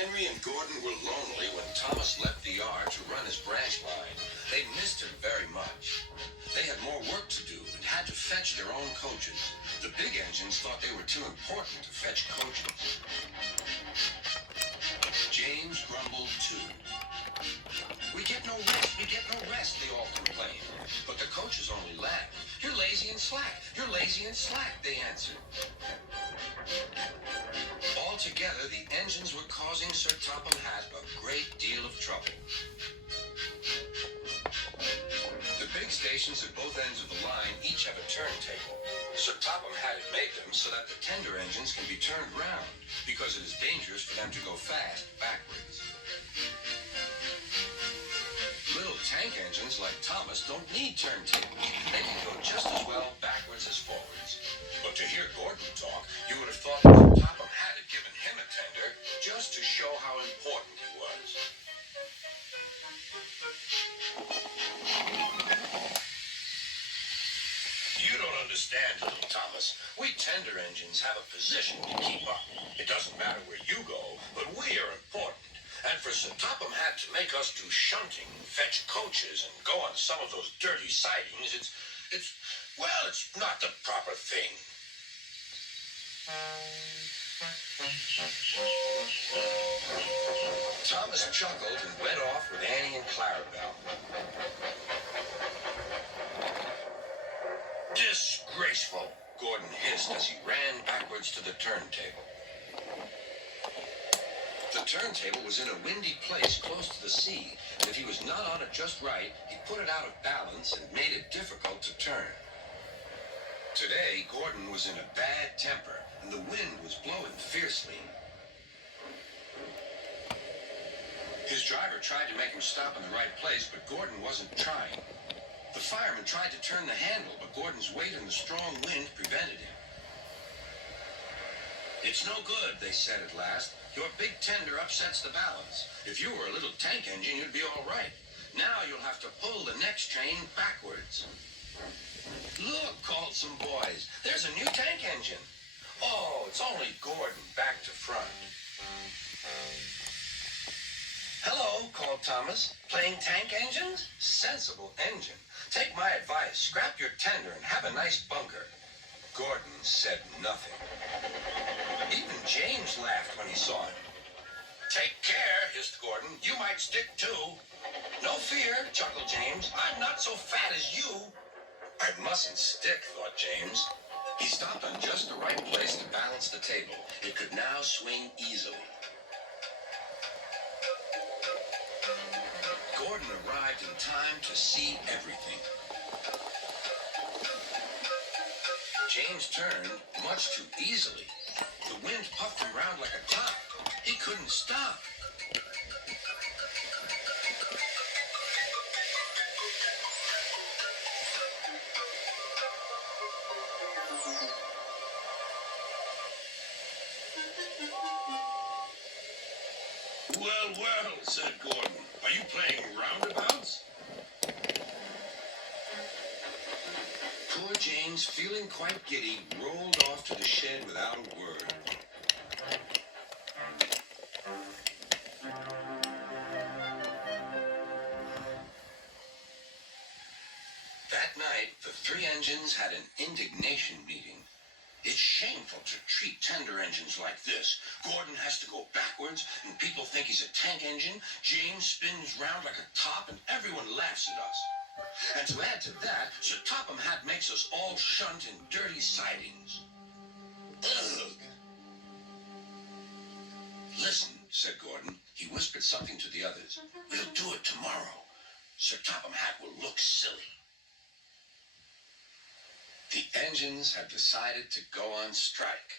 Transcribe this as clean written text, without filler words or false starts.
Henry and Gordon were lonely when Thomas left the yard to run his branch line. They missed him very much. They had more work to do and had to fetch their own coaches. The big engines thought they were too important to fetch coaches. James grumbled too. We get no rest, they all complained. But the coaches only laughed. You're lazy and slack, they answered. Altogether, the engines were causing Sir Topham Hatt a great deal of trouble. The big stations at both ends of the line each have a turntable. Sir Topham Hatt had made them so that the tender engines can be turned round, because it is dangerous for them to go fast backwards. Little tank engines like Thomas don't need turntables. They can go just as well backwards as forwards. But to hear Gordon talk, you would have thought that Sir Topham Hatt had given him a tender just to show how important he was. You don't understand, little Thomas. We tender engines have a position to keep up. It doesn't matter where you go, but we are important. And for Sir Topham Hatt to make us do shunting, fetch coaches, and go on some of those dirty sidings, it's not the proper thing. Thomas chuckled and went off with Annie and Clarabelle. Disgraceful, Gordon hissed as he ran backwards to the turntable. The turntable was in a windy place close to the sea, and if he was not on it just right, he put it out of balance and made it difficult to turn. Today, Gordon was in a bad temper, and the wind was blowing fiercely. His driver tried to make him stop in the right place, but Gordon wasn't trying. The fireman tried to turn the handle, but Gordon's weight and the strong wind prevented him. It's no good, they said at last. Your big tender upsets the balance. If you were a little tank engine, you'd be all right. Now you'll have to pull the next train backwards. Look, called some boys. There's a new tank engine. Oh, it's only Gordon back to front. Hello, called Thomas. Playing tank engines? Sensible engine. Take my advice. Scrap your tender and have a nice bunker. Gordon said nothing. Even James laughed when he saw him. Take care, hissed Gordon. You might stick too. No fear, chuckled James. I'm not so fat as you. I mustn't stick, thought James. He stopped on just the right place to balance the table. It could now swing easily. Gordon arrived in time to see everything. James turned much too easily. The wind puffed him round like a top. He couldn't stop. Well, said Gordon. Are you playing roundabouts? Poor James, feeling quite giddy, rolled off to the shed without a word. That night, the three engines had an indignation meeting. It's shameful to treat tender engines like this. Gordon has to go backwards, and people think he's a tank engine. James spins round like a top, and everyone laughs at us. And to add to that, Sir Topham Hatt makes us all shunt in dirty sidings. Ugh! Listen, said Gordon. He whispered something to the others. We'll do it tomorrow. Sir Topham Hatt will look silly. The engines had decided to go on strike.